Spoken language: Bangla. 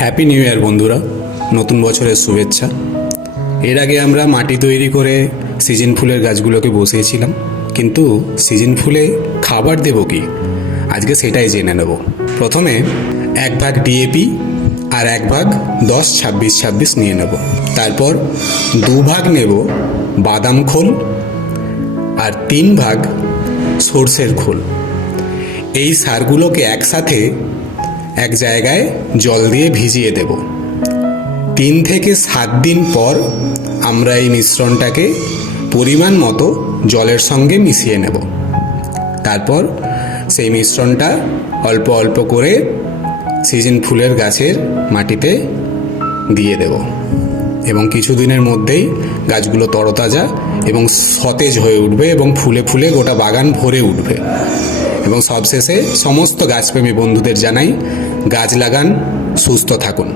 হ্যাপি নিউ ইয়ার বন্ধুরা, নতুন বছরের শুভেচ্ছা। এর আগে আমরা মাটি তৈরি করে সিজন ফুলের গাছগুলোকে বসিয়েছিলাম, কিন্তু সিজন ফুলে খাবার দেব কি আজকে সেটাই জেনে নেব। প্রথমে 1 ভাগ ডিএপি আর 1 ভাগ 10-26-26 নিয়ে নেব। তারপর 2 ভাগ নেব বাদাম খোল আর 3 ভাগ সর্ষের খোল। এই সারগুলোকে একসাথে এক জায়গায় জল দিয়ে ভিজিয়ে দেব। 3 থেকে 7 দিন পর আমরা এই মিশ্রণটাকে পরিমাণ মতো জলের সঙ্গে মিশিয়ে নেব। তারপর সেই মিশ্রণটা অল্প অল্প করে সিজন ফুলের গাছের মাটিতে দিয়ে দেব এবং কিছুদিনের মধ্যেই গাছগুলো তরতাজা এবং সতেজ হয়ে উঠবে এবং ফুলে ফুলে গোটা বাগান ভরে উঠবে। এবং সবশেষে সমস্ত গাছপ্রেমী বন্ধুদের জানাই, গাছ লাগান, সুস্থ থাকুন।